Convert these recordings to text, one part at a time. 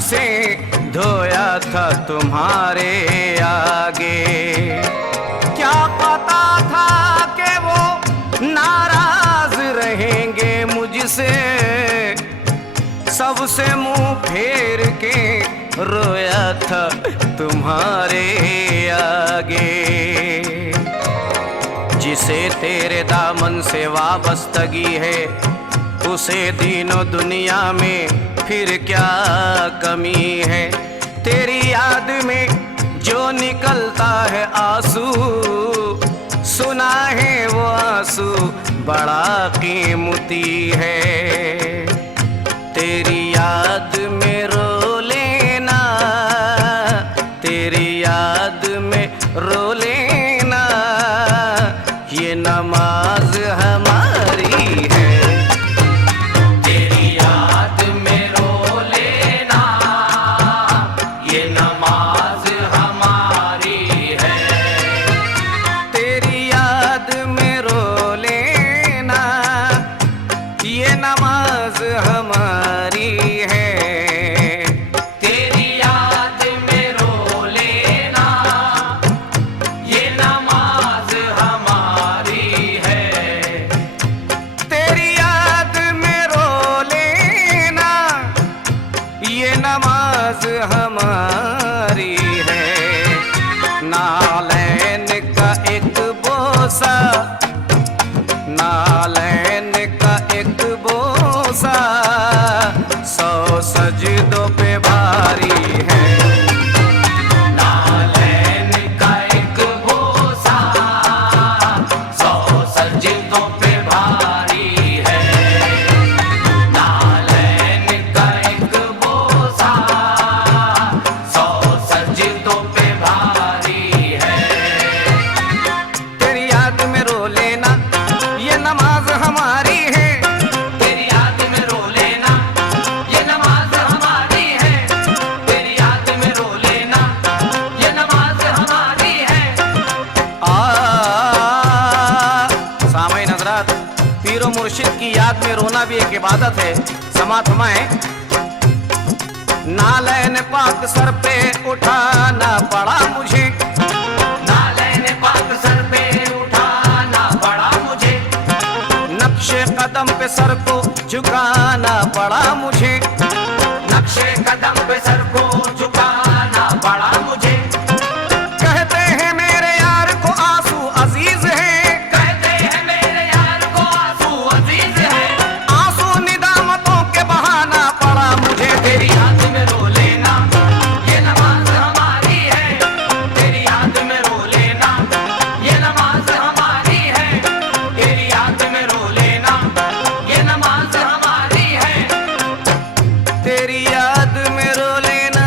जिसे धोया था तुम्हारे आगे। क्या पता था कि वो नाराज रहेंगे मुझसे, सबसे मुंह फेर के रोया था तुम्हारे आगे। जिसे तेरे दामन से वाबस्तगी है, उसे दीनों दुनिया में फिर क्या कमी है। तेरी याद में जो निकलता है आंसू, सुना है वो आंसू बड़ा कीमती है। तेरी याद में रो लेना, तेरी याद में रो लेना, ये नमाज हमारी है। तेरी याद में रो लेना, ये नमाज हमारी है। तेरी याद में रो लेना, ये नमाज हमारी है। तेरी याद में रो लेना, ये नमाज हमारी है। तेरी याद में रो लेना, ये नमाज हमारी है। नालैन का एक बोसा, नालैन का एक बोसा, 100 सजदों पे भारी है। नालैन का एक बोसा, 100 सजदों पे भारी है। नालैन का एक बोसा, 100 सजदों पे भारी है। तेरी याद में रो लेना, ये नमाज हमारी है। तेरी याद में रो लेना, ये नमाज हमारी है। तेरी याद में रो लेना, ये नमाज हमारी है। सामईन हज़रात, पीरो मुर्शिद की याद में रोना भी एक इबादत है। समात फरमाएं। नालैन पाक सर पे उठाना पड़ा मुझे, नालैन पाक सर पे उठाना पड़ा मुझे। नक्शे कदम पे सर को झुकाना पड़ा मुझे। नक्शे कदम पे सर को झुकाना पड़ा मुझे। कहते हैं मेरे यार को आंसू अजीज है, कहते हैं मेरे यार को आंसू अजीज है। आंसू निदामतों के बहाना पड़ा मुझे। तेरी याद में रो लेना, ये नमाज हमारी है। तेरी याद में रो लेना, ये नमाज हमारी है। तेरी याद में रो लेना, ये नमाज हमारी है। तेरी याद में रो लेना,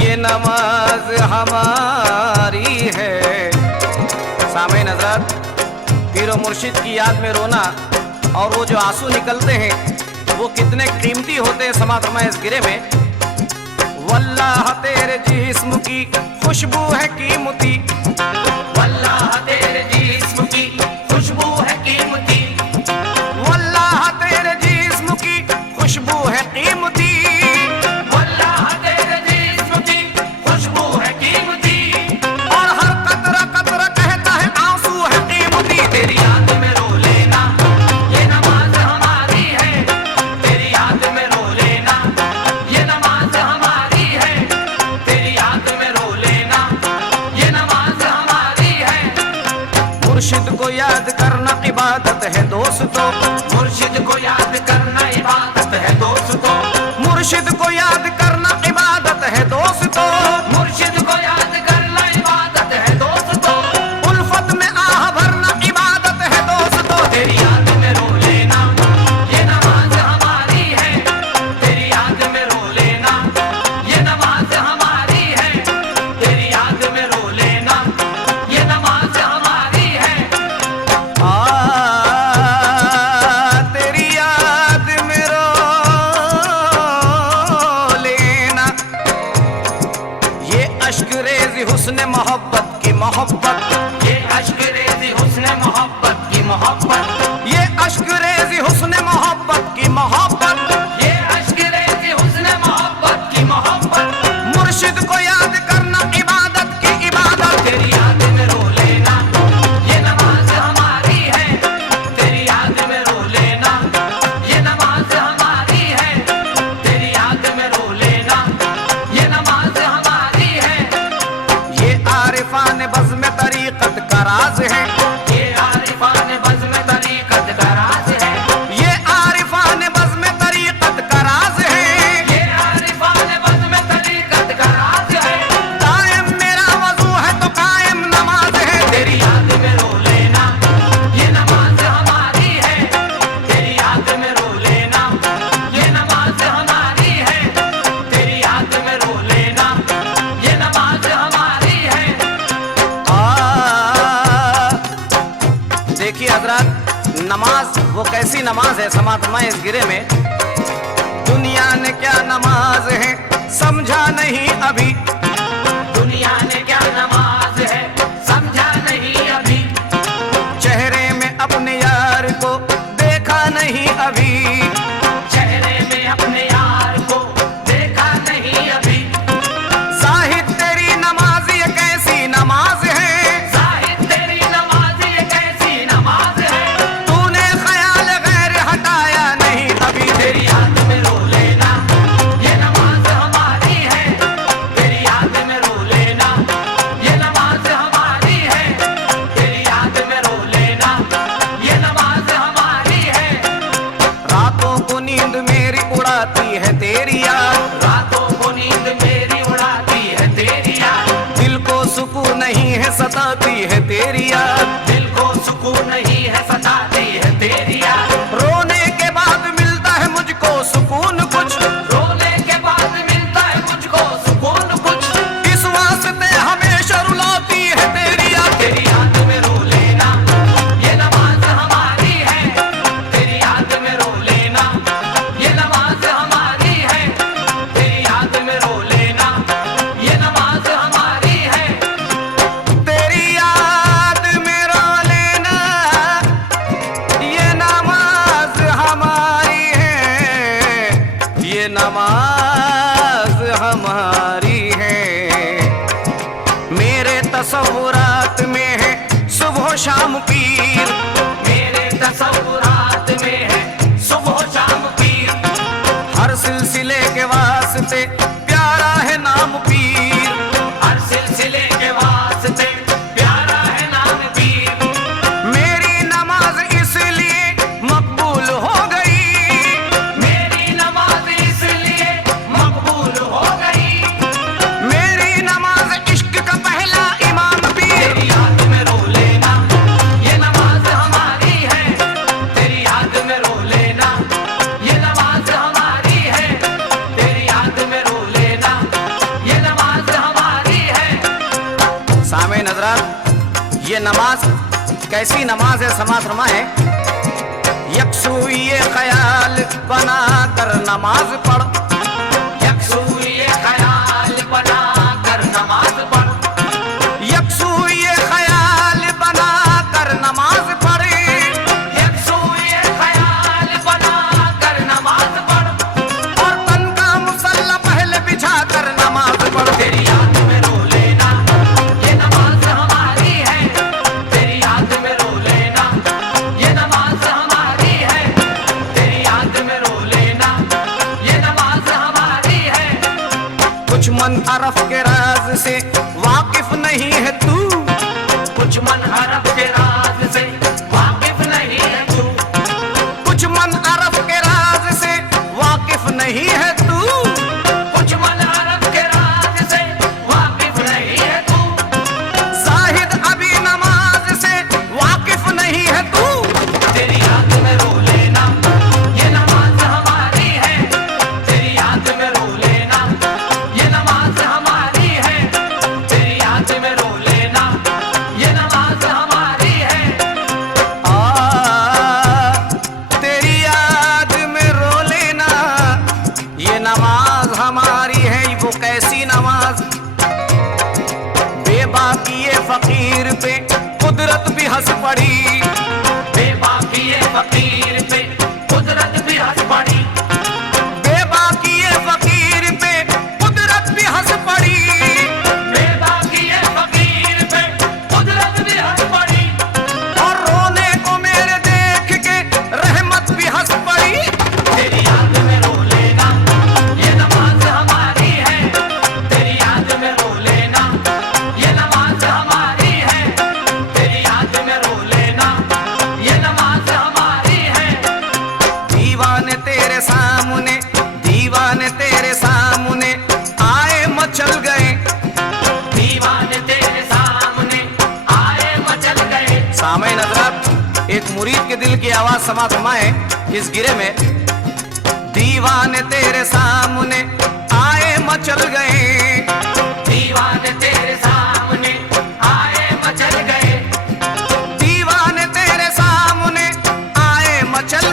ये नमाज हमारी है। सामईन हज़रात, पीरो मुर्शिद की याद में रोना और वो जो आंसू निकलते हैं वो कितने कीमती होते हैं। समात फरमाएं इस गिरे में। वल्लाह तेरे जिस्म की खुशबू है कीमती, वल्लाह तेरे जिस्म की खुशबू है कीमती। वल्लाह तेरे जिस्म की खुशबू है कीमती। वल्लाह तेरे जिस्म की खुशबू है कीमती। और हर कतरा कतरा कहता है आंसू है कीमती। तेरी याद में रो लेना, ये नमाज हमारी है। तेरी याद में रो लेना, ये नमाज हमारी है। तेरी याद में रो लेना, ये नमाज हमारी कैसी नमाज है समात्मा इस गिरे में। दुनिया ने क्या नमाज है समझा नहीं अभी, दुनिया ने क्या नमाज है समझा नहीं अभी, चेहरे में अपने यार को देखा नहीं अभी, चेहरे में अपने यार को देखा नहीं अभी, जाहिद तेरी नमाज ये कैसी नमाज है, जाहिद तेरी नमाज ये कैसी नमाज है, तूने ख्याल गैर हटाया नहीं अभी। तेरी याद में रो लेना ये नमाज हमारी है, तेरी याद में रो लेना ये नमाज हमारी है, तेरी याद में रो लेना ये नमाज हमारी है, रातों को नींद मेरी उड़ाती है तेरी याद, रातों को नींद मेरी उड़ाती है तेरी याद, दिल को सुकून नहीं है सताती है तेरी याद, दिल को सुकून नहीं है सताती है तेरी याद, रोने के बाद मिलता है मुझको सुकून कुछ, रोने के बाद मिलता है मुझको सुकून कुछ, इस वास्ते हमेशा रुलाती है तेरी याद। तेरी याद में रो लेना ये नमाज हमारी है, तेरी याद में रो लेना ये नमाज हमारी है, तेरी याद में रो लेना ये नमाज हमारी है, तेरी याद में रो लेना ये नमाज हमारी है, ये नमाज हमारी है। मेरे तसव्वुरात में है सुबह शाम पीर, मेरे तसव्वुरात में है सुबह शाम पीर, हर सिलसिले के वास्ते प्यारा है नाम पीर, हर सिलसिले के वास्ते प्यारा है नाम पीर, मेरी नमाज इसलिए मकबूल हो गई, मेरी नमाज इसलिए मकबूल हो गई, मेरी नमाज इश्क का पहला इमाम पीर। तेरी याद में रो लेना ये नमाज हमारी है, तेरी याद में रो लेना ये नमाज हमारी है, तेरी याद में रो लेना ये नमाज हमारी है, सामे नजरात ये नमाज कैसी नमाज है समाज फरमाए। यकसू ये ख्याल बना कर नमाज पढ़, यकसू ये ख्याल बना कर नमाज पढ़, यकसू ये ख्याल बना कर नमाज पढ़, यकसू ये ख्याल बना कर नमाज पढ़, और तन का मुसल्ला पहले बिछा कर नमाज पढ़। तेरी याद में रो लेना ये नमाज हमारी है, तेरी याद में रो लेना ये नमाज हमारी है, तेरी याद में रो लेना ये नमाज हमारी है, कुछ मन अरफ के राज से वाकिफ नहीं है तू, कुछ मन हरफ के राज से वाकिफ नहीं है तू, कुछ मन अरफ के राज से वाकिफ नहीं है तू, कुछ मन हरफ के राज से वाकिफ नहीं है तू, जाहिद अभी नमाज से वाकिफ नहीं है तू। तेरी याद में रो लेना ये नमाज हमारी है, तेरी याद में रो लेना ये नमाज हमारी है, तेरी याद में रो लेना ये नमाज हमारी है, तेरी याद में रो लेना ये नमाज हमारी है। वो कैसी नमाज, बेबाकी ये फकीर पे कुदरत भी हंस पड़ी, बेबाकी ये फकीर पे कुदरत भी हंस पड़ी, बेबाकी ये फकीर पे कुदरत भी हंस पड़ी, बेबाकी ये फकीर पे कुदरत भी हंस पड़ी, और रोने को मेरे देख के रहमत भी हंस पड़ी। तेरी याद में रो लेना ये नमाज हमारी है, तेरी याद में रो लेना ये नमाज हमारी है, तेरी याद में रो लेना ये नमाज हमारी है, दीवाने तेरे सामने, दीवाने तेरे सामने आए मचल गए, दीवाने तेरे सामने आए मचल गए, सामे नजरात एक मुरीद के दिल की आवाज समात फरमाए इस गिरे में। दीवाने तेरे सामने आए मचल गए, दीवाने तेरे सामने आए मचल गए, दीवाने तेरे सामने आए मचल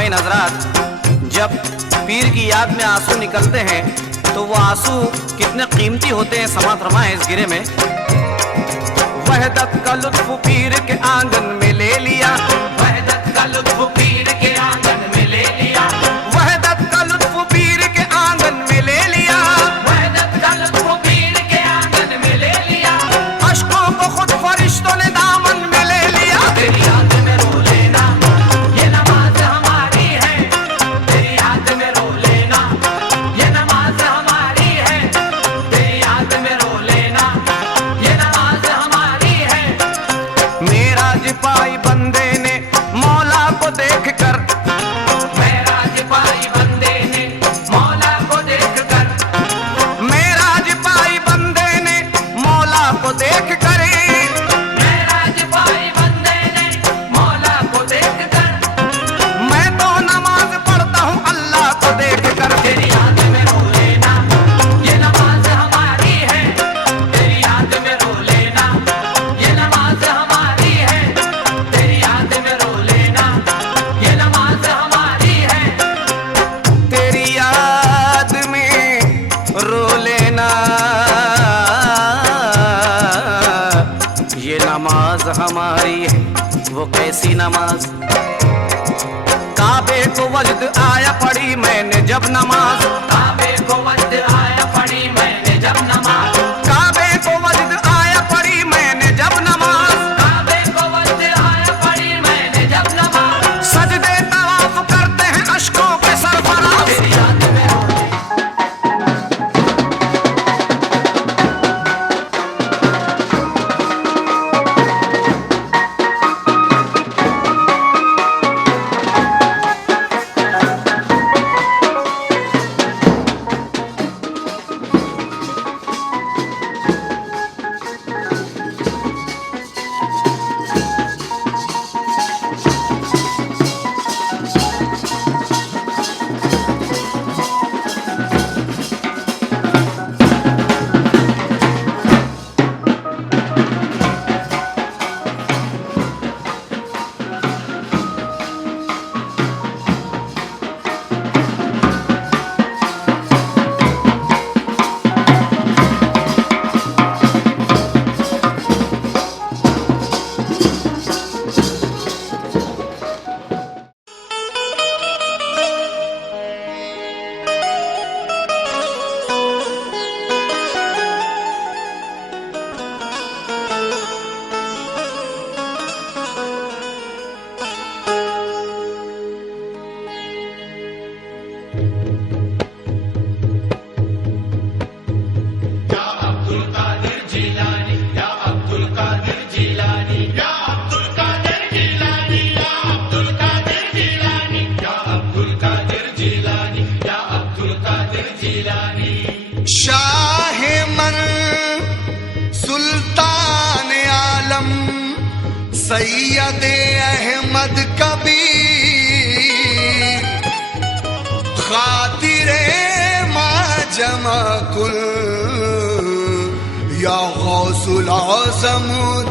सामईन हजरात, जब पीर की याद में आंसू निकलते हैं तो वो आंसू कितने कीमती होते हैं, समात रमा है इस गिरे में। वहदत का लुत्फ पीर के आंगन में ले लिया, वहदत का लुत्फ पीर के आंगन में ले लिया, वहदत का लुत्फ पीर के आंगन में ले लिया, वहदत का लुत्फ पीर के आंगन में ले लिया। अश्कों को खुद फरिश्तों ने दामन में ले लिया। तेरी याद में रो लेना, ये नमाज हमारी है। तेरी याद में रो लेना, ये नमाज हमारी है। तेरी याद में रो लेना, ये नमाज हमारी है। मेराज पाई बंदे ने मौला को देख कर, मेराज पाई बंदे ने मौला को देख कर, मेराज पाई बंदे ने मौला को देख कर, मेराज पाई बंदे ने मौला को देख कर। मैं तो नमाज पढ़ता हूँ अल्लाह को देख कर। तेरी याद में रो लेना, ये नमाज हमारी है। तेरी याद में रो लेना, ये नमाज हमारी है। तेरी याद में रो लेना, ये नमाज हमारी है। तेरी याद में रो लेना, ये नमाज हमारी है। वो कैसी नमाज, काबे को वजद आया पढ़ी मैंने जब नमाज, काबे को वजद आया पढ़ी मैंने जब नमाज, काबे को वजद आया पढ़ी मैंने जब नमाज, काबे को वजद आया पढ़ी मैंने जब नमाज। सजदे तवाफ करते हैं अश्कों के सरफराज। तेरी याद में रो शाह मन सुल्तान आलम सैयद अहमद कबीर खातिरे माँ जमा कुल या गौसुल आज़म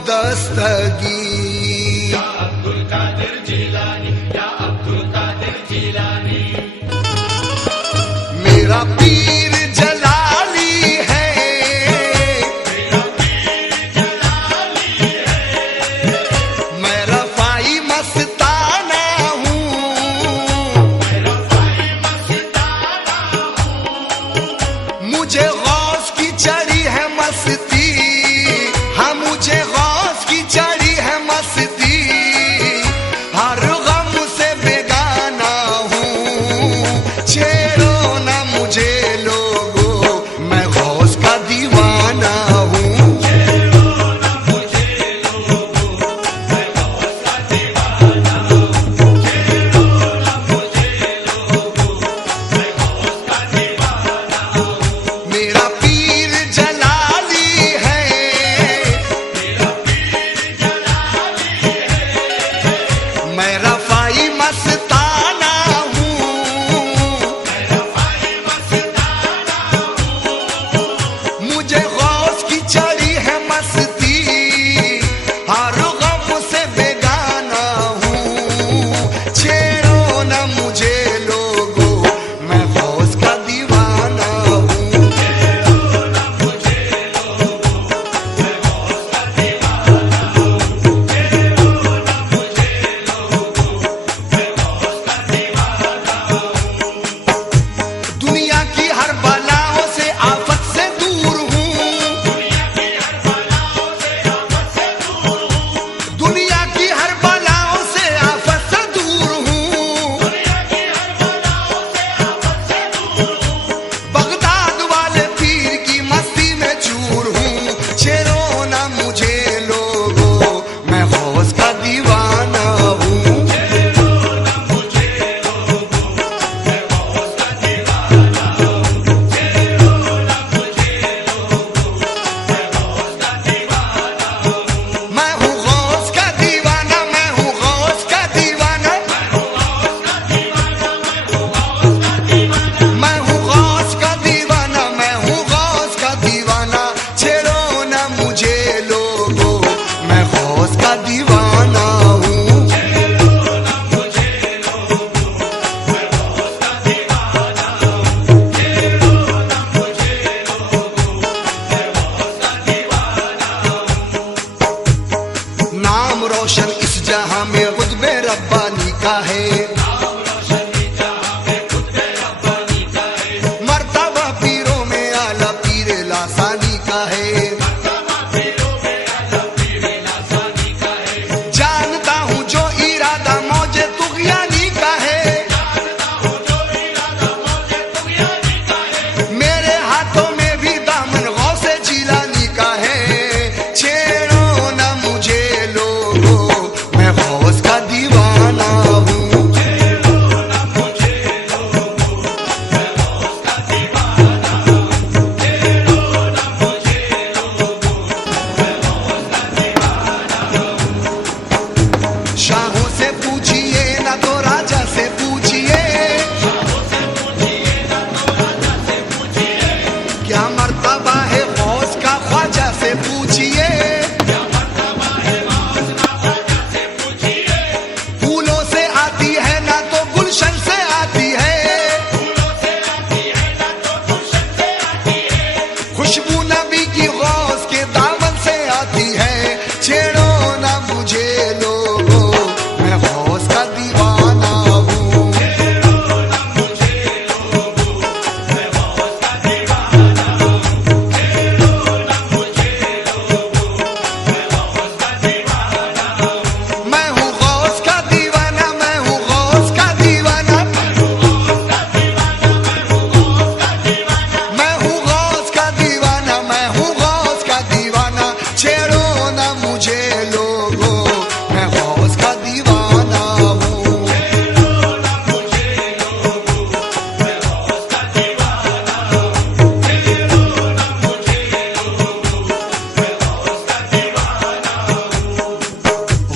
दस्तगीर। अब्दुल कादिर जिलानी, या अब्दुल कादिर जिलानी। मेरा पीर जलाली है, मेरा पीर जलाली है। मैं रफ़ाई मस्ताना हूँ, मैं रफ़ाई मस्ताना हूँ। मुझे गौस की चढ़ी है मस्ती, हाँ मुझे गौस की चढ़ी है मस्ती। हर गम से बेगाना हूँ, छेड़ो ना मुझे लोगो, मैं गौस का दीवाना हूँ। छेड़ो ना मुझे लोगो, मैं गौस का दीवाना हूँ। छेड़ो ना मुझे लोगो, मैं गौस का दीवाना हूँ। मेरा पीर जलाली है, मेरा पीर जलाली है। मैं रफ़ाई मस्ताना हूँ, मैं रफ़ाई मस्ताना हूँ। मुझे गौस की चढ़ी है मस्ती। हर गम से बेगाना हूँ, छेड़ो न मुझे जहां में खुतबे रब्बानी का है। मर्तबा पीरों में आला पीर लासानी का है। जानता हूं जो इरादा मौजे तुगयानी का है। मेरे हाथों में भी दामन गौसे जिलानी का है। छेड़ो ना मुझे लोगो, मैं गौस का दीवाना हूँ। शाहों से पूछिए ना तो राजा से पूछिए, क्या मर्तबा है गौस का ख्वाजा से पूछिए। फूलों से आती है ना तो गुलशन से आती है। खुशबू नबी की गौस के दामन से आती है। छेड़ो ना मुझे लोगो, मैं गौस का दीवाना हूँ। मैं हूँ गौस का दीवाना, मैं हूँ गौस का दीवाना। मैं हूँ गौस का दीवाना, मैं हूँ गौस का दीवाना। छेड़ो ना मुझे लोगो, मैं गौस का दीवाना हूँ।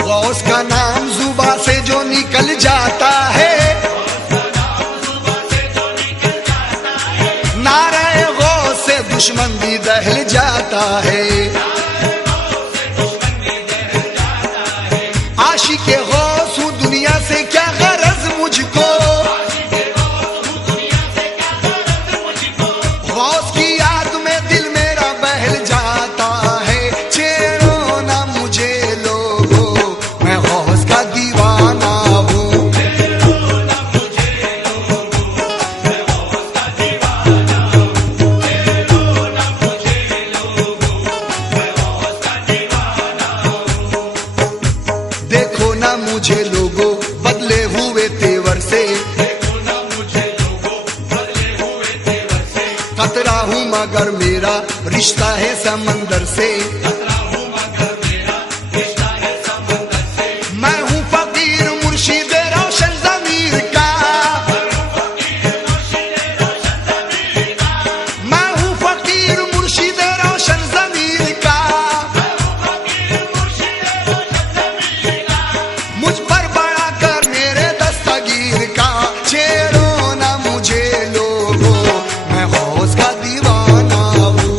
गौस का नाम जुबा से जो निकल जाता है, नारे गौस से दुश्मन भी दहल जाता है। आशिके गौस हूँ दुनिया से क्या गरज मुझको। गौस की याद में दिल मेरा बहल जाता है। छेड़ो ना मुझे लोगो, मैं गौस का दीवाना हूँ। देखो ना मुझे लोगो बदले हुए तेवर से। कतरा हूँ मगर मेरा रिश्ता है समंदर से। मैं हूँ फकीर मुर्शिद रोशन ज़मीर का। मैं हूँ फकीर मुर्शिद रोशन ज़मीर का। मुझ पर बड़ा कर मेरे दस्तगीर का। छेड़ो ना मुझे लोगो, मैं गौस का दीवाना हूँ।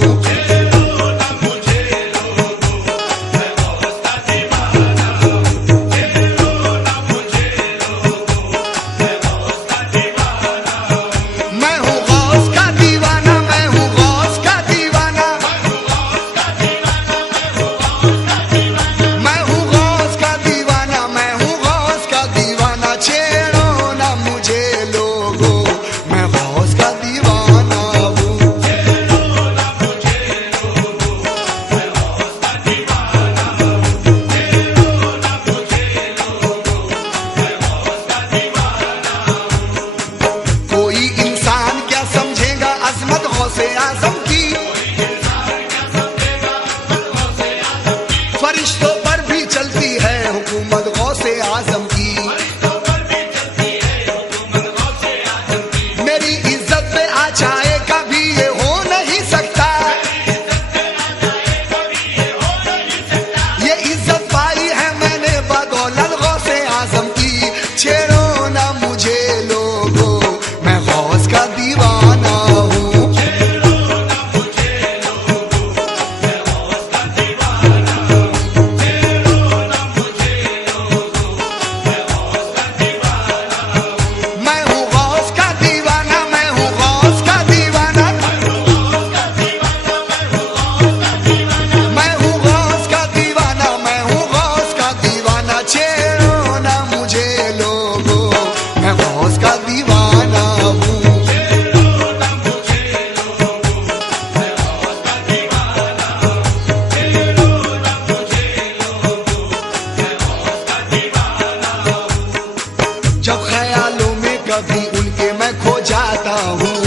जब ख्यालों में कभी उनके मैं खो जाता हूँ